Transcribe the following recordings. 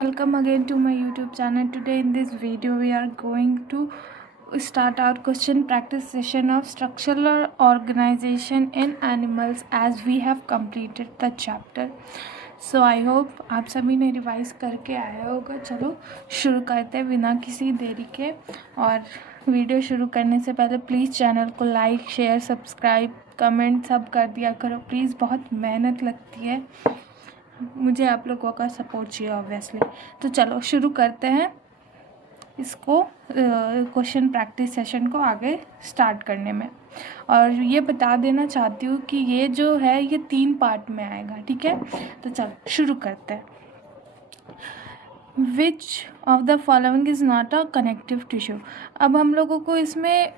Welcome again to my YouTube channel. Today in this video we are going to start our question practice session of structural organization in animals as we have completed the chapter. So I hope आप सभी ने revise करके आया होगा. चलो शुरू करते हैं बिना किसी देरी के. और वीडियो शुरू करने से पहले प्लीज़ चैनल को लाइक शेयर सब्सक्राइब कमेंट सब कर दिया करो प्लीज़. बहुत मेहनत लगती है, मुझे आप लोगों का सपोर्ट चाहिए ऑब्वियसली. तो चलो शुरू करते हैं इसको क्वेश्चन प्रैक्टिस सेशन को आगे स्टार्ट करने में. और ये बता देना चाहती हूँ कि ये जो है ये 3 पार्ट में आएगा, ठीक है. तो चलो शुरू करते हैं. Which of the following is not a connective tissue. अब हम लोगों को इसमें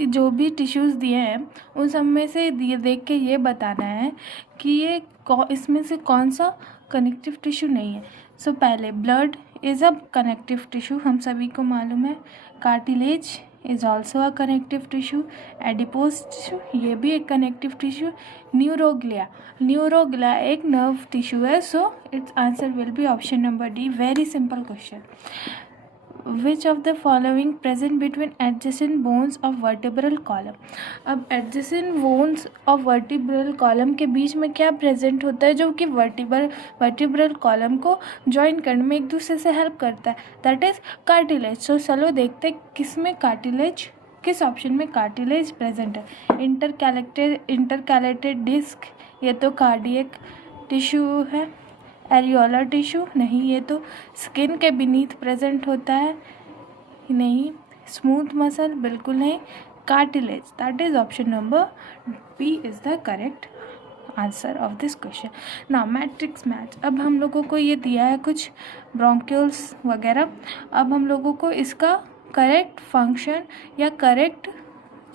जो भी टिश्यूज़ दिए हैं उन सब में से देख के ये बताना है कि ये इसमें से कौन सा कनेक्टिव टिश्यू नहीं है. सो पहले blood is a connective tissue, हम सभी को मालूम है. Cartilage is also a connective tissue. Adipose tissue ये भी एक कनेक्टिव टिश्यू. न्यूरोग्लिया एक नर्व टिश्यू है. सो it's answer will be option number D. Very simple question. Which of the following present between adjacent bones of vertebral column. अब adjacent bones of vertebral column के बीच में क्या present होता है जो कि vertebral column को ज्वाइन करने में एक दूसरे से हेल्प करता है. That is cartilage. सो चलो देखते हैं किस में कार्टिलेज, किस ऑप्शन में कार्टिलेज प्रेजेंट है. इंटरकैलेटेड डिस्क ये तो कार्डियक टिश्यू है. एरियोलर टिश्यू नहीं, ये तो स्किन के बीनीथ प्रेजेंट होता है. नहीं. स्मूथ मसल बिल्कुल नहीं. Cartilage that is option number B is the correct answer of this question. Now matrix match. अब हम लोगों को ये दिया है कुछ ब्रोंक्यूल्स वगैरह. अब हम लोगों को इसका करेक्ट फंक्शन या करेक्ट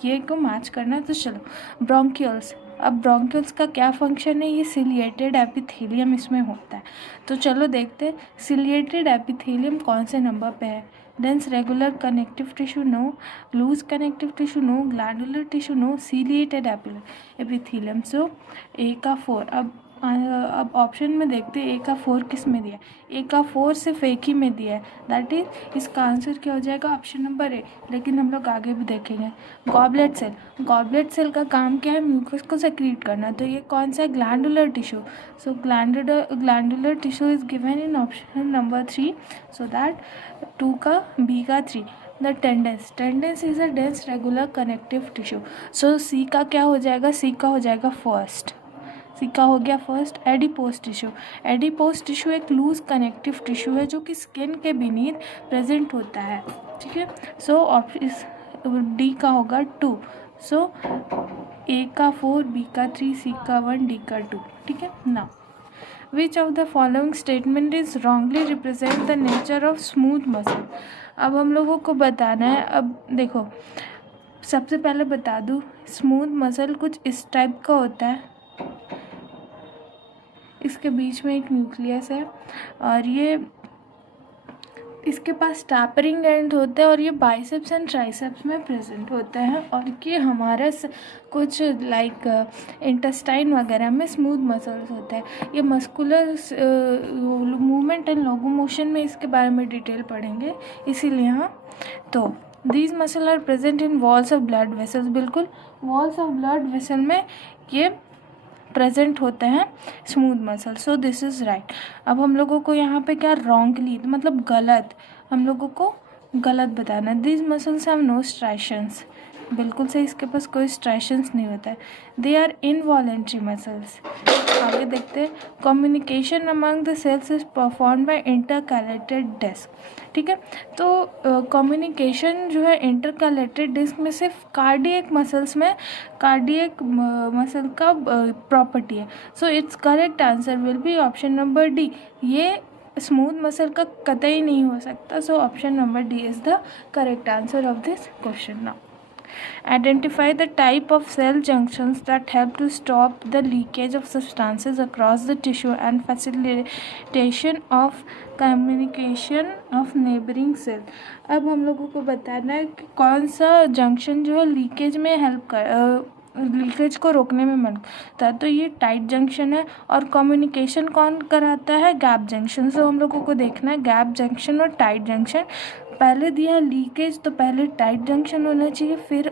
ये को मैच करना है. तो चलो ब्रोंक्यूल्स. अब ब्रोंक्यूल्स का क्या फंक्शन है, ये सिलिएटेड एपिथेलियम इसमें होता है. तो चलो देखते हैं सिलिएटेड एपिथेलियम कौन से नंबर पे है. Dense regular connective tissue no. Loose connective tissue no. Glandular tissue no. Ciliated epithelium. So A का 4. अब ऑप्शन में देखते हैं ए का 4 किस में दिया. ए का 4 सिर्फ एक ही में दिया है. दैट इज इसका आंसर क्या हो जाएगा ऑप्शन नंबर ए. लेकिन हम लोग आगे भी देखेंगे. Goblet cell. गॉबलेट सेल का काम क्या है, म्यूकस को सेक्रीट करना. तो ये कौन सा है, glandular tissue. So glandular tissue is given in option number 3. So that 2 का बी का 3. The tendons is a dense regular connective tissue. So C का क्या हो जाएगा, सी का हो जाएगा फर्स्ट. सी का हो गया first. Adipose tissue. Adipose tissue एक लूज कनेक्टिव टिश्यू है जो कि स्किन के बीनीथ प्रेजेंट होता है, ठीक है. सो डी का होगा 2. सो ए का 4 बी का 3 सी का 1 डी का 2, ठीक है. Now which of the following statement is wrongly represent the nature of smooth muscle. अब हम लोगों को बताना है. अब देखो सबसे पहले बता दूँ स्मूथ मसल कुछ इस टाइप का होता है. इसके बीच में एक न्यूक्लियस है और ये इसके पास टैपरिंग एंड होते हैं और ये बाइसेप्स एंड ट्राइसेप्स में प्रेजेंट होते हैं. और ये हमारे कुछ लाइक इंटेस्टाइन वगैरह में स्मूथ मसल्स होते हैं. ये मस्कुलर मूवमेंट एंड लोकोमोशन में इसके बारे में डिटेल पढ़ेंगे इसीलिए. हाँ, तो these muscle are present in walls of blood vessels. बिल्कुल वॉल्स ऑफ ब्लड वेसल में ये प्रेजेंट होते हैं smooth muscle. So this is right. अब हम लोगों को यहाँ पे क्या रॉन्गली मतलब गलत, हम लोगों को गलत बताना. This muscles have no striations. बिल्कुल सही, इसके पास कोई स्ट्राइशंस नहीं होता है. They are involuntary muscles. आगे देखते हैं. Communication among the cells is perform by intercalated disc, ठीक है. तो कम्युनिकेशन जो है इंटरकैलेटेड डिस्क में सिर्फ कार्डियक मसल्स में कार्डियक मसल का प्रॉपर्टी है. सो it's correct answer will be option number D. ये स्मूथ मसल का कतई नहीं हो सकता. सो option number D is the correct answer of this question. Now identify the type of cell junctions that help to stop the leakage of substances across the tissue and facilitation of communication of neighboring cell. अब हम लोगों को बताना है कि कौन सा junction जो है लीकेज में हेल्प कर लीकेज को रोकने में मदद करता है। तो ये टाइट जंक्शन है। और कम्युनिकेशन कौन कराता है? Gap junction. सो हम लोगों को देखना है गैप जंक्शन और टाइट जंक्शन। पहले दिया है लीकेज, तो पहले टाइट जंक्शन होना चाहिए, फिर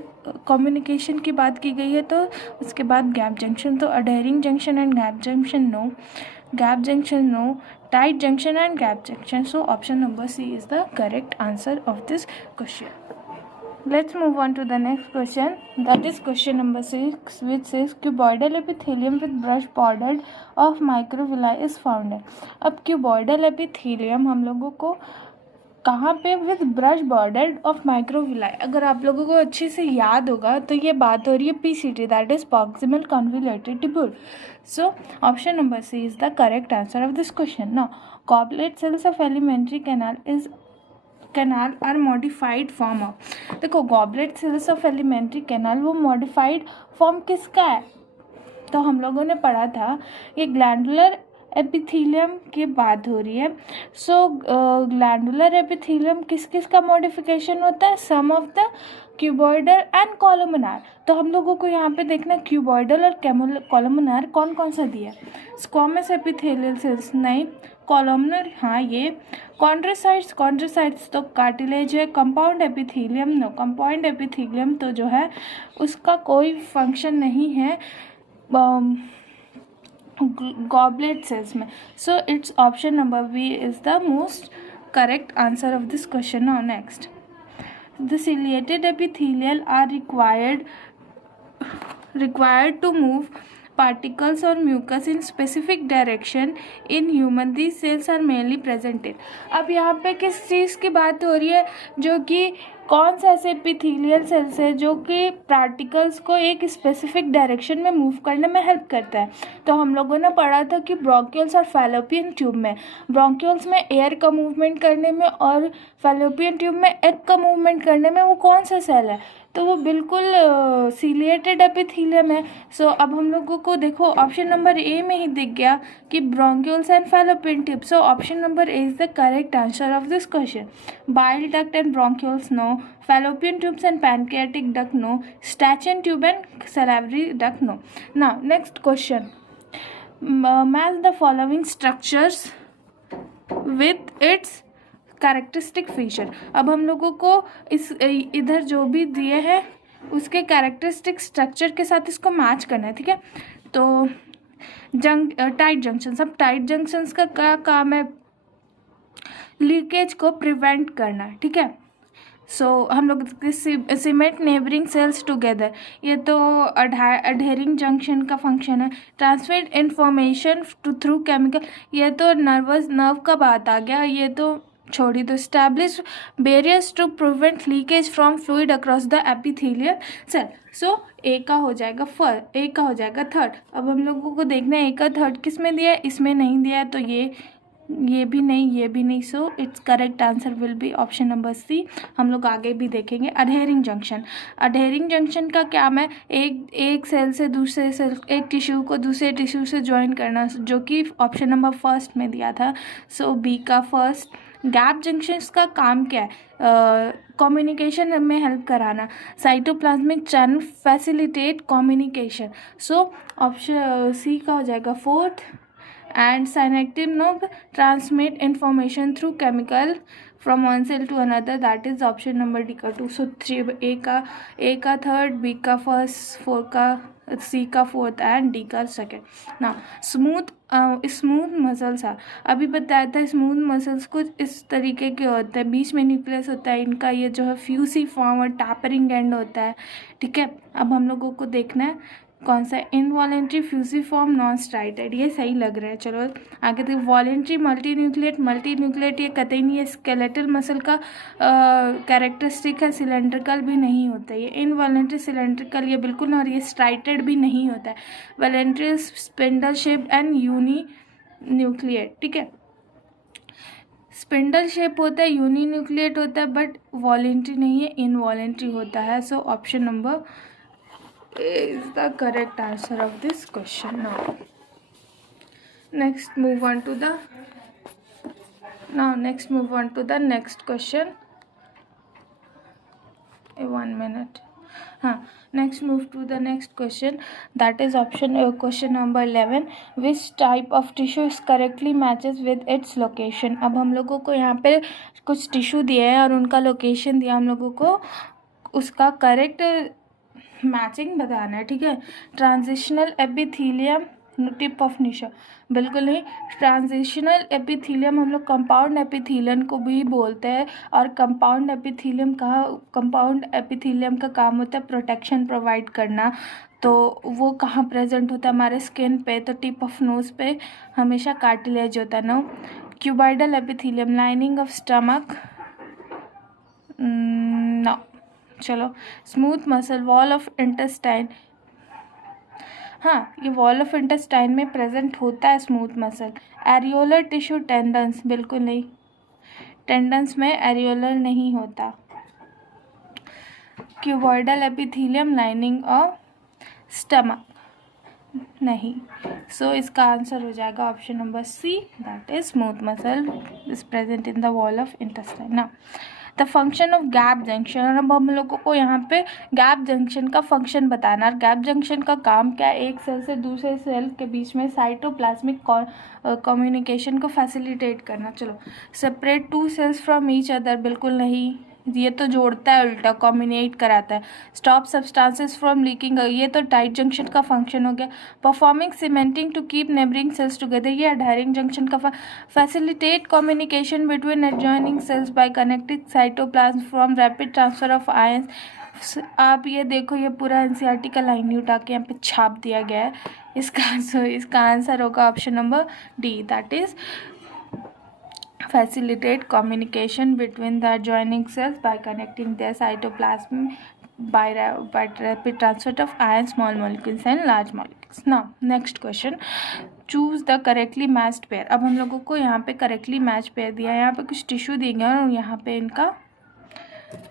कम्युनिकेशन की बात की गई है तो उसके बाद गैप जंक्शन। तो adhering junction and gap junction no, gap junction no, tight junction and gap junction. So option number C is the correct answer of this question. Let's move on to the next question. That is question number 6, which says cuboidal epithelium with brush bordered of microvilli is found. अब cuboidal epithelium हम लोगों को कहाँ पे? With brush bordered of microvilli. अगर आप लोगों को अच्छे से याद होगा तो ये बात हो रही है PCT, that is proximal convoluted tubule. So option number C is the correct answer of this question. Now goblet cells of alimentary canal are modified form of. देखो goblet cells of alimentary canal वो modified form किसका है? तो हम लोगों ने पढ़ा था ये ग्लैंडुलर एपिथीलियम की बात हो रही है. सो ग्लैंडुलर एपिथीलियम किस किस का मॉडिफिकेशन होता है? Some of the cuboidal and columnar. तो हम लोगों को यहाँ पे देखना क्यूबॉइडल और कॉलमनार कौन कौन सा दिया है. स्क्वामस एपिथेलियल सेल्स नहीं, कॉलमनर हाँ ये, कॉन्ड्रोसाइट्स तो कार्टिलेज है, compound epithelium no, compound epithelium तो जो है उसका कोई फंक्शन नहीं है goblet cells में. So its option number B is the most correct answer of this question. Now next, the ciliated epithelial are required to move particles or mucus in specific direction in human. These cells are mainly present in. अब यहाँ पे किस चीज़ की बात हो रही है? जो कि कौन सा ऐसे एपिथेलियल सेल्स है जो कि पार्टिकल्स को एक स्पेसिफिक डायरेक्शन में मूव करने में हेल्प करता है. तो हम लोगों ने पढ़ा था कि ब्रोंकियल्स और फैलोपियन ट्यूब में, ब्रोंकियल्स में एयर का मूवमेंट करने में और फैलोपियन ट्यूब में एग का मूवमेंट करने में वो कौन सा सेल है? तो वो बिल्कुल सीलिएटेड एपिथेलियम है. सो अब हम लोगों को देखो ऑप्शन नंबर ए में ही दिख गया कि bronchioles and fallopian tube. So option number A is the correct answer of this question. Bile duct and bronchioles no, fallopian tubes and pancreatic duct no, Stachan tube and salivary duct no. Now next question, match the following structures with its characteristic feature. अब हम लोगों को इस इधर जो भी दिए हैं उसके कैरेक्टरिस्टिक स्ट्रक्चर के साथ इसको मैच करना है. ठीक है, तो टाइट जंक्शन, अब टाइट जंक्शंस का क्या काम है? लीकेज को प्रिवेंट करना. ठीक है, सो हम लोग सीमेंट नेबरिंग सेल्स टुगेदर, ये तो अडहेरिंग जंक्शन का फंक्शन है. ट्रांसमिट इंफॉर्मेशन थ्रू केमिकल, ये तो नर्व का बात आ गया, ये तो छोड़ी. तो establish barriers to prevent leakage from fluid across the epithelial cell. So A का हो जाएगा ए का हो जाएगा थर्ड. अब हम लोगों को देखना है ए का थर्ड किस में दिया है, इसमें नहीं दिया है, तो ये भी नहीं, ये भी नहीं. So it's correct answer will be option number C. हम लोग आगे भी देखेंगे. अडहेरिंग जंक्शन, अडहेरिंग जंक्शन का क्या है? एक सेल से दूसरे सेल, एक टिश्यू को दूसरे टिश्यू से ज्वाइन करना, जो कि ऑप्शन नंबर फर्स्ट में दिया था. सो बी का फर्स्ट. गैप जंक्शंस का काम क्या है? कम्युनिकेशन में हेल्प कराना. Cytoplasmic channel facilitate communication. So option C का हो जाएगा fourth. And synaptic nerve transmit information through chemical from one cell to another, that is option number D का 2. सो 3 ए का थर्ड, बी का फर्स्ट, 4 का, सी का फोर्थ एंड डी का second. ना स्मूथ मसल्स है, अभी बताया था स्मूथ मसल्स कुछ इस तरीके के होते हैं, बीच में न्यूक्लियस होता है इनका, ये जो है फ्यूसी फॉर्म और टैपरिंग एंड होता है. ठीक है, अब हम लोगों को देखना है कौन सा, इनवॉलेंट्री फ्यूसिफॉर्म नॉन स्ट्राइटेड, ये सही लग रहा है. चलो आगे देखो. वॉलेंट्री मल्टी न्यूक्लिएट ये कतई नहीं है, स्केलेटल मसल का कैरेक्टरिस्टिक है. सिलेंड्रिकल भी नहीं होता ये. इनवॉलेंट्री सिलेंड्रिकल ये बिल्कुल नहीं, और ये स्ट्राइटेड भी नहीं होता है. Voluntary spindle shape and uninucleate. ठीक है, स्पिंडल शेप होता है, यूनी न्यूक्लिएट होता है, बट वॉलेंट्री नहीं है, इनवॉलेंट्री होता है. So option number is the correct answer of this question. Now next move on to the next question. 1 minute. हाँ, next move to the next question, that is option question number 11, which type of tissue is correctly matches with its location. अब हम लोगों को यहाँ पे कुछ tissue दिए हैं और उनका लोकेशन दिया, हम लोगों को उसका करेक्ट मैचिंग बताना है, ठीक है। ट्रांजिशनल एपिथीलियम, टिप ऑफ निशा, बिल्कुल नहीं। ट्रांजिशनल एपिथीलियम हम लोग कंपाउंड एपिथीलियम को भी बोलते हैं, और कंपाउंड एपिथीलियम का काम होता है प्रोटेक्शन प्रोवाइड करना। तो वो कहाँ प्रेजेंट होता है, हमारे स्किन पे, तो टिप ऑफ नोज पे हमेशा कार्टिलेज होता है। No. Cuboidal epithelium, lining of stomach, no. चलो, smooth muscle, wall of intestine, हाँ, ये वॉल ऑफ इंटेस्टाइन में प्रेजेंट होता है smooth muscle. Areolar tissue, tendons, बिल्कुल नहीं, टेंडन्स में एरियोलर नहीं होता। Cuboidal epithelium, lining of stomach, नहीं। सो इसका आंसर हो जाएगा option number C, that is smooth muscle is present in the wall of intestine. ना, the function of gap junction, अब हम लोगों को यहाँ पे गैप जंक्शन का फंक्शन बताना है। गैप जंक्शन का काम क्या है, एक सेल से दूसरे सेल के बीच में साइटोप्लाज्मिक कम्युनिकेशन को फैसिलिटेट करना। चलो, separate two cells from each other, बिल्कुल नहीं, ये तो जोड़ता है, उल्टा कॉम्बिनेट कराता है। स्टॉप सब्सटेंसेस फ्रॉम लीकिंग, ये तो टाइट जंक्शन का फंक्शन हो गया। Performing cementing to keep neighbouring cells together, ये अडहरिंग जंक्शन का facilitate communication between adjoining cells by connecting cytoplasm from rapid transfer of ions. आप ये देखो, ये पूरा एनसीईआरटी का लाइन उठा के यहाँ पे छाप दिया गया है। इसका आंसर होगा option number D, that is facilitate communication between the adjoining cells by connecting their cytoplasm by rapid transfer of ion, small molecules and large molecules. Now next question, choose the correctly matched pair। अब हम लोगों को यहाँ पे correctly match pair दिया है, यहाँ पे कुछ टिश्यू दिए गए और यहाँ पे इनका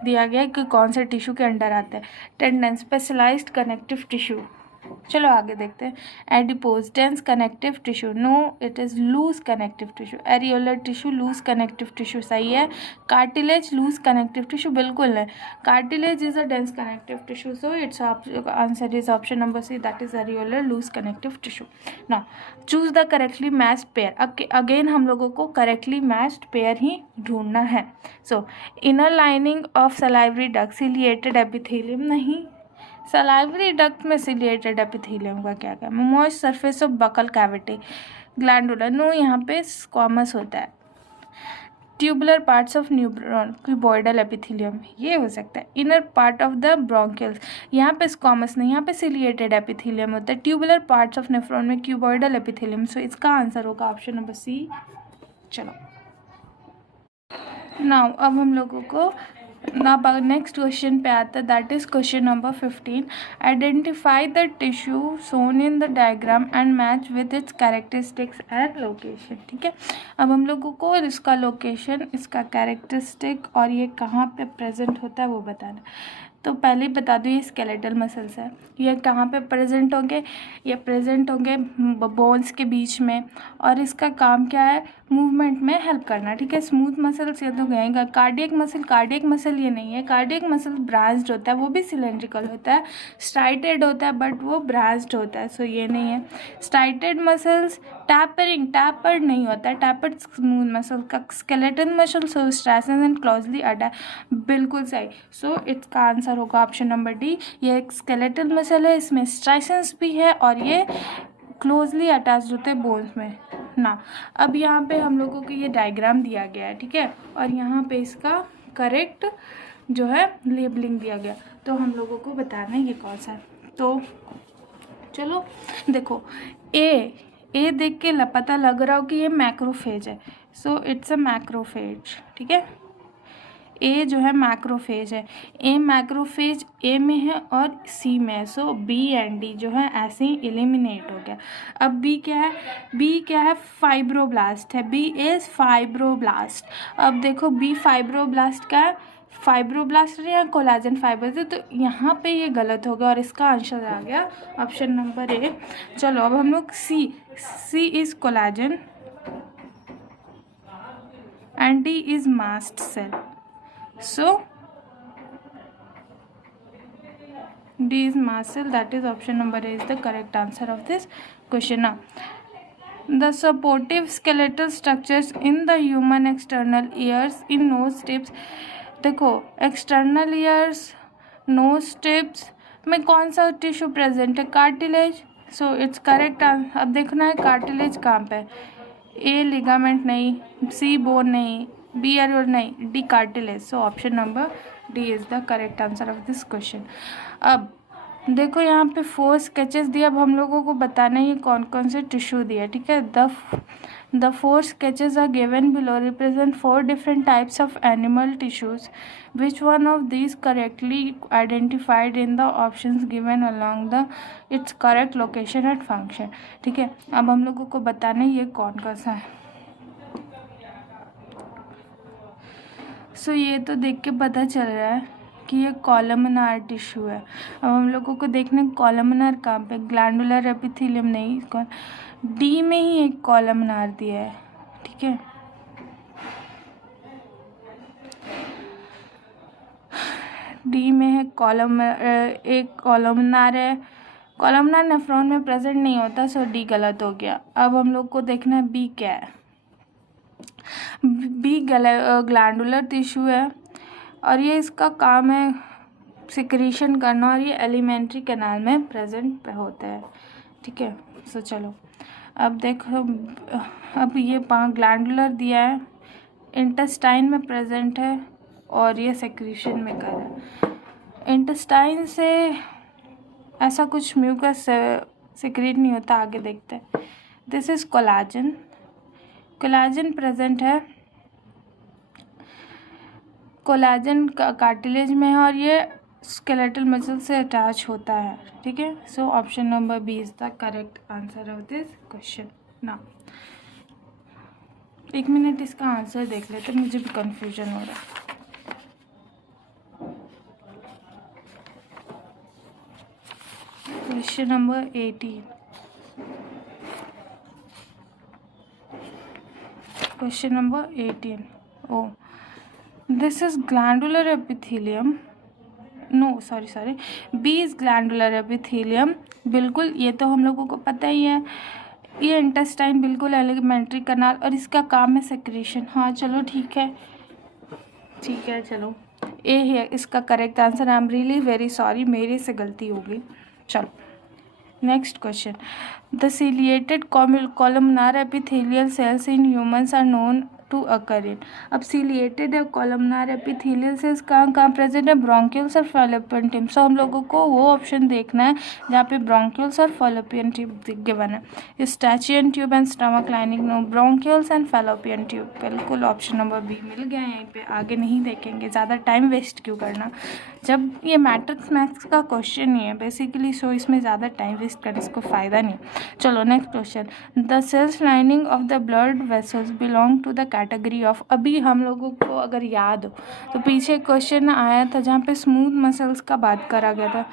दिया गया है कि कौन से टिश्यू के अंडर आता है। टेंडन, स्पेशलाइज्ड कनेक्टिव टिश्यू, चलो आगे देखते हैं। Adipose, dense connective tissue, no it is loose connective tissue. Areolar tissue, loose connective tissue, सही है। कार्टिलेज, लूज कनेक्टिव टिश्यू, बिल्कुल नहीं। Cartilage is a dense connective tissue, so it's answer is option number C, that is areolar loose connective tissue. Now choose the correctly matched pair, again हम लोगों को correctly matched pair ही ढूंढना है। So inner lining of salivary duct, ciliated epithelium, नहीं। Salivary duct में ciliated epithelium का क्या क्या, moist surface of buccal cavity, glandular, no, यहाँ पे स्क्वामस होता है। Tubular parts of neuron, cuboidal epithelium, ये हो सकता है। Inner part of the bronchioles, यहाँ पे स्क्वामस नहीं, यहाँ पे सिलिएटेड एपिथेलियम होता है। ट्यूबुलर पार्ट्स ऑफ नेफ्रॉन में क्यूबॉइडल एपिथेलियम, सो इसका आंसर होगा ऑप्शन नंबर सी। चलो, नाउ अब हम लोगों को नेक्स्ट क्वेश्चन पे आता है, that is question number 15। Identify the tissue shown in the diagram and match with its characteristics and location, ठीक है। अब हम लोगों को इसका लोकेशन, इसका कैरेक्टरिस्टिक और ये कहाँ पे प्रेजेंट होता है वो बताना। तो पहले ही बता दूँ, ये स्केलेटल मसल्स है, ये कहाँ पे प्रेजेंट होंगे, ये प्रेजेंट होंगे बोन्स के बीच में, और इसका काम क्या है, मूवमेंट में हेल्प करना, ठीक है। स्मूथ मसल्स ये तो गएगा। कार्डियक मसल ये नहीं है, कार्डियक मसल ब्रांच्ड होता है, वो भी सिलेंड्रिकल होता है, स्ट्राइटेड होता है बट वो ब्रांच्ड होता है, सो ये नहीं है। स्ट्राइटेड मसल्स, टैपर्ड नहीं होता है, टैपर्ड स्मूथ मसल का। Skeletal muscle, so stresses and closely attach, बिल्कुल सही। सो इसका आंसर होगा ऑप्शन नंबर डी, ये एक स्केलेटल मसल है, इसमें स्ट्राइसेंस भी है और ये क्लोजली अटैच्ड होते हैं बोन्स में ना। अब यहाँ पे हम लोगों को ये डायग्राम दिया गया है, ठीक है, और यहाँ पे इसका करेक्ट जो है लेबलिंग दिया गया, तो हम लोगों को बताना है ये कौन सा है। तो चलो देखो, ए देख के पता लग रहा हो कि ये मैक्रोफेज है, सो इट्स अ मैक्रोफेज, ठीक है। ए जो है मैक्रोफेज है, ए मैक्रोफेज ए में है और सी में है, सो बी एंड डी जो है ऐसे ही एलिमिनेट हो गया। अब बी क्या है, फाइब्रोब्लास्ट है, बी इज फाइब्रोब्लास्ट। अब देखो बी फाइब्रोब्लास्ट का है, फाइब्रोब्लास्ट या कोलाजन फाइबर्स है, तो यहाँ पे ये गलत हो गया और इसका आंसर आ गया ऑप्शन नंबर ए। चलो अब हम लोग C is collagen and D is mast cell, so D is mast cell. That is option number A is the correct answer of this question. Now, the supportive skeletal structures in the human external ears in nose tips. देखो external years knows tips में कौन सा tissue present है? Cartilage. So it's correct. अब देखना है cartilage कहाँ पे है. ए लिगामेंट नहीं, सी बोन नहीं, बी एरियोल नहीं, D cartilage. So option number D is the correct answer of this question. अब देखो यहाँ पे 4 स्केचेस दिए. अब हम लोगों को बताना है ये कौन कौन से टिश्यू दिए. ठीक है. The 4 sketches are given below represent 4 different types of animal tissues. Which one of these correctly identified in the options given along the its correct location and function? ठीक है. अब हम लोगों को बताना है ये कौन कौन सा है. ये तो देख के पता चल रहा है कि ये कॉलमनार टिश्यू है. अब हम लोगों को देखना कॉलमनार कहाँ पे. ग्लैंडुलर एपिथेलियम नहीं, डी में ही एक कॉलमनार दिया है. ठीक है. डी में है एक कॉलमनार है. कॉलमनार नेफ्रॉन में प्रेजेंट नहीं होता. सो डी गलत हो गया. अब हम लोग को देखना है बी क्या है. बी ग्लैंडुलर टिश्यू है और ये इसका काम है सिक्रीशन करना और ये एलिमेंट्री कैनाल में प्रेजेंट होता है. ठीक है. सो चलो अब देखो. अब ये ग्लैंडुलर दिया है, इंटेस्टाइन में प्रेजेंट है और ये सेक्रीशन में कर रहा है. इंटेस्टाइन से ऐसा कुछ म्यूकस सिक्रीट नहीं होता. आगे देखते हैं. This is collagen. Collagen present है. कोलाजन कार्टिलेज में है और ये स्केलेटल मसल से अटैच होता है. ठीक है. So option number B is the correct answer of this question. ना 1 मिनट इसका आंसर देख लेते, मुझे भी कंफ्यूजन हो रहा है. Question number 18. Question number 18. Oh this is glandular epithelium. No sorry B is glandular epithelium. बिल्कुल ये तो हम लोगों को पता ही है. ये इंटेस्टाइन बिल्कुल एलिमेंट्री कैनाल और इसका काम है सेक्रेशन. हाँ चलो ठीक है चलो ए है इसका correct answer. I am really very sorry, मेरे से गलती हो गई. चलो next question. The ciliated columnar epithelial cells in humans are known to occur in. अब सीलिएटेड है कॉलमनार एपिथेलियल सेल्स कहाँ प्रेजेंट है? ब्रोंकियल्स और फैलोपियन ट्यूब. सो हम लोगों को वो ऑप्शन देखना है जहाँ पे ब्रोंकियल्स और फैलोपियन ट्यूब गिवन है. Eustachian tube and stomach lining. No, bronchioles and fallopian tube. बिल्कुल ऑप्शन नंबर बी मिल गया है. यहीं पे आगे नहीं देखेंगे, ज़्यादा टाइम वेस्ट क्यों करना जब ये मैथ्स का क्वेश्चन ही है बेसिकली. सो इसमें ज़्यादा टाइम वेस्ट करने इसको फ़ायदा नहीं. चलो next question. The cells lining of the blood vessels belong to the category of. अभी हम लोगों को अगर याद हो तो पीछे क्वेश्चन आया था जहाँ पे स्मूथ मसल्स का बात करा गया था.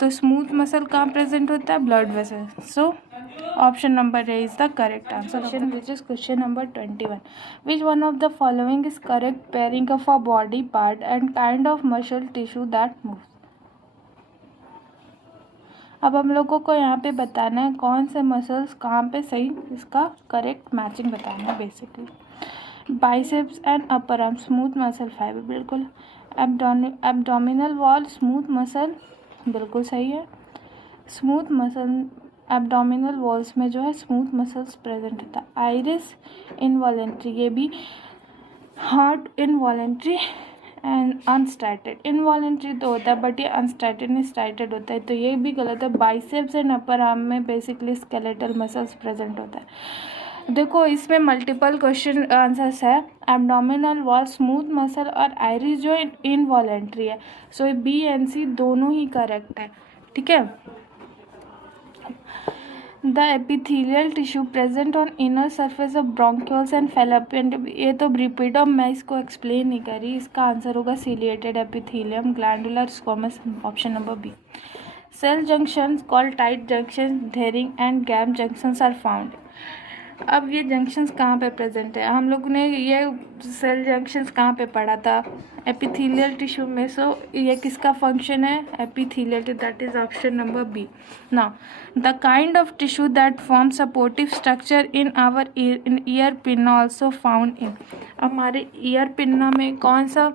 तो स्मूथ मसल कहाँ प्रेजेंट होता है? Blood vessel. So option number A is the correct answer. Which is question number 21. Which one of the following is correct pairing of a body part and kind of muscle tissue that moves. अब हम लोगों को यहाँ पे बताना है कौन से मसल्स कहाँ पे सही, इसका करेक्ट मैचिंग बताना है basically. Biceps and upper arm smooth muscle fibre. बिल्कुल. Abdominal wall smooth muscle. बिल्कुल सही है. स्मूथ मसल एब्डोमिनल वॉल्स में जो है स्मूथ मसल्स प्रेजेंट होता है. Iris involuntary. ये भी हार्ट इनवॉलेंट्री एंड अनस्टार्टेड. इनवॉलेंट्री तो होता है बट ये अनस्टार्टेड नहीं स्टार्टेड होता है, तो ये भी गलत है. बाइसेप्स एंड अपर आर्म में बेसिकली स्केलेटल मसल्स प्रेजेंट होता है. देखो इसमें मल्टीपल क्वेश्चन आंसर्स है. एब्डोमिनल वॉल स्मूथ मसल और आइरिस जो इनवॉलेंट्री है. सो बी एंड सी दोनों ही करेक्ट है. ठीक है. The epithelial tissue present on inner surface of bronchioles and fallopian tube. ये तो रिपीट ऑफ मैं इसको एक्सप्लेन नहीं करी. इसका आंसर होगा ciliated epithelium glandular squamous. Option number B. Cell junctions called tight junctions, adhering and gap junctions are found. अब ये जंक्शंस कहाँ पे प्रेजेंट है, हम लोग ने ये सेल जंक्शंस कहाँ पे पढ़ा था, एपिथेलियल टिश्यू में। सो ये किसका फंक्शन है, epithelial, that is option number B. Now the kind of tissue that form supportive structure in our ear pin also found in, हमारे ईयर पिन्ना में कौन सा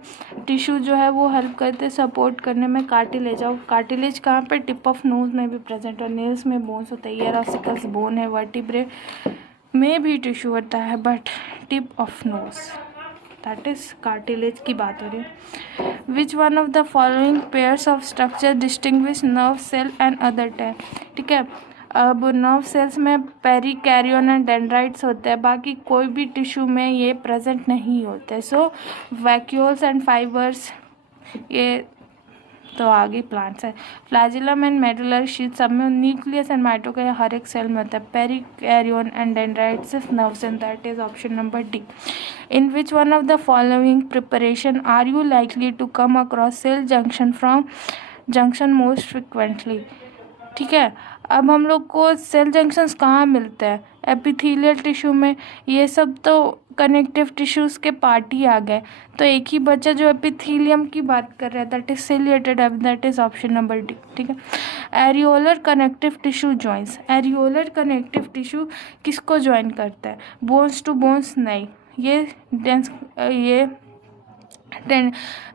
टिश्यू जो है वो हेल्प करते हैं सपोर्ट करने में, कार्टिलेज। और कार्टिलेज कहाँ पे, टिप ऑफ नोज में भी प्रेजेंट है, नेल्स में बोन्स होता है, ईयर ऑसिकल्स बोन है, वर्टिब्रे में भी टिश्यू होता है, but tip of nose that is cartilage की बात हो रही है। Which one of the following pairs of structure distinguish nerve cell and other tear, ठीक है। अब नर्व सेल्स में पेरिकैरियन एंड डेंड्राइट्स होते हैं, बाकी कोई भी टिश्यू में ये प्रेजेंट नहीं होते। सो वैक्यूल्स एंड फाइबर्स, ये तो आगे प्लांट्स है। फ्लैजिलम एंड मेडुलरी शीथ सब में, न्यूक्लियस एंड माइटोकॉन्ड्रिया हर एक सेल में होता है। Perikaryon and dendrites nerves and that is option number D. In which one of the following preparation are you likely to come across cell junction from junction most frequently, ठीक है। अब हम लोग को सेल जंक्शंस कहाँ मिलते हैं, epithelial tissue में। ये सब तो कनेक्टिव टिश्यूज़ के पार्ट ही आ गए, तो एक ही बच्चा जो एपिथेलियम की बात कर रहा है, that is ciliated, that is option number D, ठीक है। Areolar connective tissue joints, areolar connective tissue किसको ज्वाइन करता है, बोन्स टू बोन्स नहीं, ये डेंस ये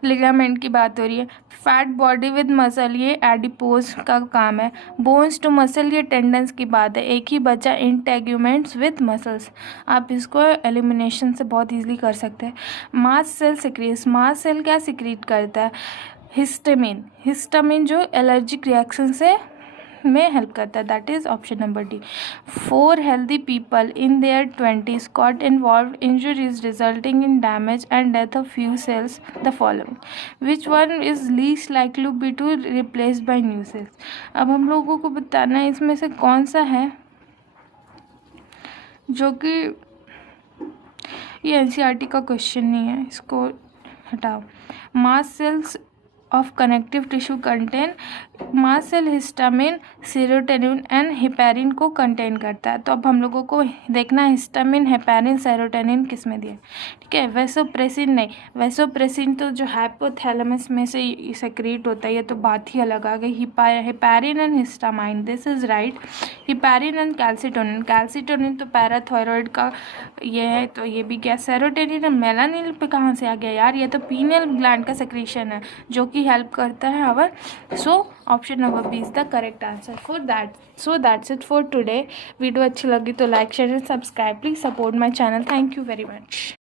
लिगामेंट की बात हो रही है। फैट बॉडी विद मसल, ये एडिपोज का काम है। बोन्स टू मसल, ये टेंडन्स की बात है। एक ही बचा इंटेग्यूमेंट्स विद मसल्स, आप इसको एलिमिनेशन से बहुत इजीली कर सकते हैं। Mast cell secretes, mast cell क्या सिक्रीट करता है, हिस्टामिन, हिस्टामिन जो एलर्जिक रिएक्शन से में हेल्प करता है, that is option number D. 4 healthy people in their 20s got involved injuries resulting in damage and death of few cells, the following which one is least likely to be to replaced by new cells। अब हम लोगों को बताना है इसमें से कौन सा है जो कि, ये एनसीईआरटी का क्वेश्चन नहीं है, इसको हटाओ। मास sales of connective tissue contain mast cell, histamine, serotonin and heparin को कंटेन करता है। तो अब हम लोगों को देखना है हिस्टामिन, हेपेरिन, सेरोटोनिन किस में दिया, ठीक है। वैसोप्रेसिन नहीं, वैसोप्रेसिन तो जो हाइपोथैलेमस में से सेक्रेट होता है, ये तो बात ही अलग आ गई। Heparin and histamine, this is right. Heparin and calcitonin, calcitonin तो पैराथायरॉयड का ये है, तो ये भी क्या। सेरोटोनिन और मेलानिन पे कहाँ से आ गया यार, ये तो पीनियल ग्लैंड का सेक्रेशन है जो कि हेल्प करता है our. So option number B is the correct answer for that. So that's it for today. Video अच्छी लगी तो like share and subscribe, please support my channel. Thank you very much.